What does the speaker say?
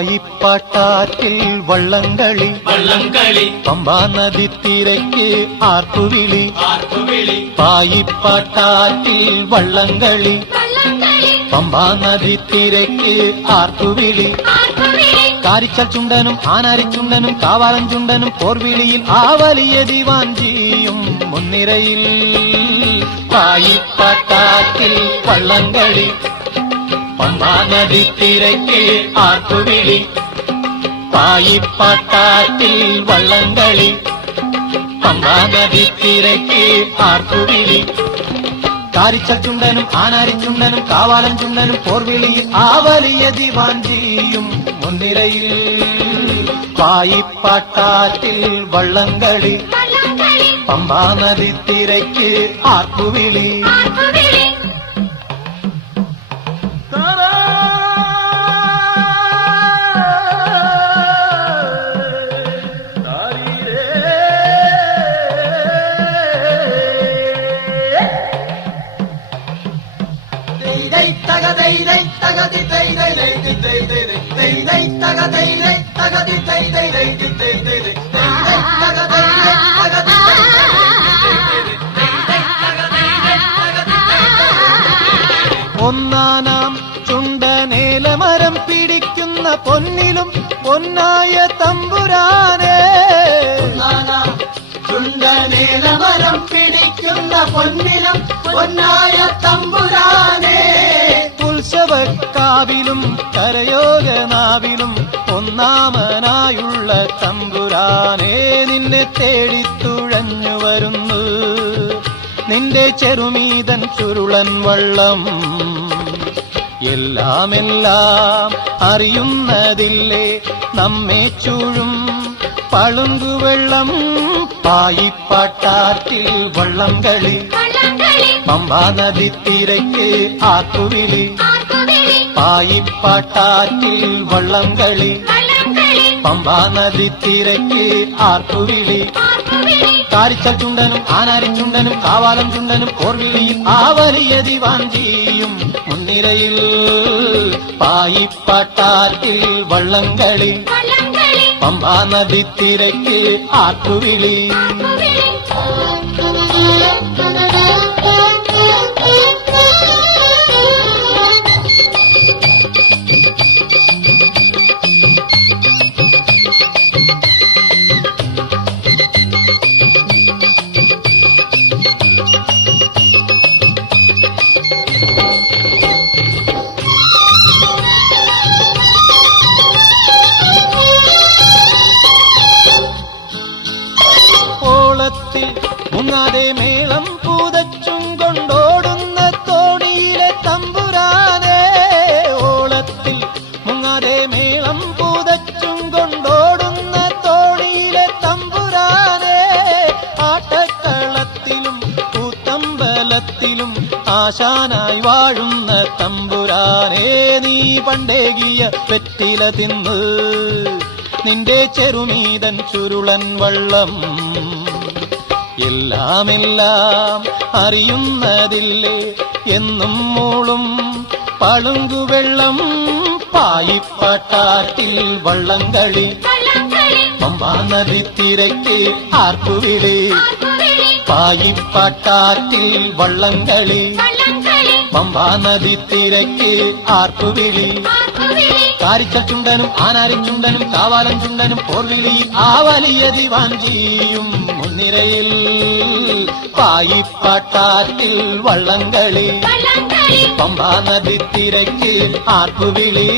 പായിപ്പാട്ടാറ്റിൽ വള്ളംകളി പമ്പാ നദിത്തിരയ്ക്ക് ആർപ്പുവിളി പായിപ്പാട്ടാറ്റിൽ വള്ളംകളി പമ്പാ നദിത്തിരയ്ക്ക് ആർപ്പുവിളി കാരിച്ചൽ ചുണ്ടനും ആനാരിച്ചുണ്ടനും കാവാലൻ ചുണ്ടനും പോർവിളിയിൽ ആ വലിയ ദിവാഞ്ചിയും മുൻനിരയിൽ പായിപ്പാട്ടാറ്റിൽ വള്ളംകളി പമ്പാ നദിത്തിരയ്ക്ക് ആർപ്പുവിളി പായിപ്പാട്ടാറ്റിൽ വള്ളംകളി പമ്പാ നദിത്തിരയ്ക്ക് ആർപ്പുവിളി കാരിച്ചൽ ചുണ്ടനും ആനാരിച്ചുണ്ടനും കാവാലൻ ചുണ്ടനും പോർവിളിയിൽ ആ വലിയ ദിവാഞ്ചിയും മുൻനിരയിൽ പായിപ്പാട്ടാറ്റിൽ വള്ളംകളി പമ്പാ നദിത്തിരയ്ക്ക് ആർപ്പുവിളി ഒന്നാനാം ചുണ്ടനേലമരം പിടിക്കുന്ന പൊന്നിലും പൊന്നായ തമ്പുരാനെ ചുണ്ടനേലമരം പിടിക്കുന്ന പൊന്നിലും പൊന്നായ തമ്പുരാനെ ഉത്സവക്കാവിലും കരയോഗനാവിലും ഒന്നാമനായുള്ള തമ്പുരാനെ നിന്നെ തേടിത്തുഴഞ്ഞു വരുന്നു നിന്റെ ചെറുമീതൻ ചുരുളൻ വള്ളം എല്ലാം അറിയുന്നതില്ലേ നമ്മെ ചൂഴും പളുങ്കുവെള്ളം പായിപ്പാട്ടാറ്റിൽ വള്ളംകളി പമ്പാ നദിത്തിരയ്ക്ക് ആർപ്പുവിളി പായിപ്പാട്ടാറ്റിൽ വള്ളംകളി പമ്പാ നദിത്തിരയ്ക്ക് ആർപ്പുവിളി കാരിച്ചൽ ചുണ്ടനും ആനാരിച്ചുണ്ടനും കാവാലൻ ചുണ്ടനും പോർവിളിയിൽ ആ വലിയ ദിവാഞ്ചിയും മുൻനിരയിൽ പായിപ്പാട്ടാറ്റിൽ വള്ളംകളി പമ്പാ നദിത്തിരയ്ക്ക് ആർപ്പുവിളി മുങ്ങാതെ മേളം പൂതച്ചും കൊണ്ടോടുന്ന തോണിയിലെ തമ്പുരാനെ ഓളത്തിൽ മുങ്ങാതെ മേളം പൂതച്ചും കൊണ്ടോടുന്ന തോണിയിലെ തമ്പുരാനെ ആട്ടക്കളത്തിലും കൂത്തമ്പലത്തിലും ആശാനായി വാഴുന്ന തമ്പുരാനെ നീ പണ്ടേകിയ വെറ്റില തിന്ന് നിന്റെ ചെറുമീതൻ ചുരുളൻ വള്ളം എല്ലാം അറിയുന്നതില്ലേ എന്നും മൂളും പളുങ്കുവെള്ളം പായിപ്പാട്ടാറ്റിൽ വള്ളംകളി പമ്പാ നദിത്തിരയ്ക്ക് ആർപ്പുവിളി പായിപ്പാട്ടാറ്റിൽ വള്ളംകളി പമ്പാ നദിത്തിരയ്ക്ക് ആർപ്പുവിളി കാരിച്ചൽ ചുണ്ടനും ആനാരിച്ചുണ്ടനും കാവാലൻ ചുണ്ടനും പോർവിളിയിൽ ആ വലിയ ദിവാഞ്ചിയും മുൻനിരയിൽ പായിപ്പാട്ടാറ്റിൽ വള്ളംകളി പമ്പാ നദിത്തിരയ്ക്ക് ആർപ്പുവിളി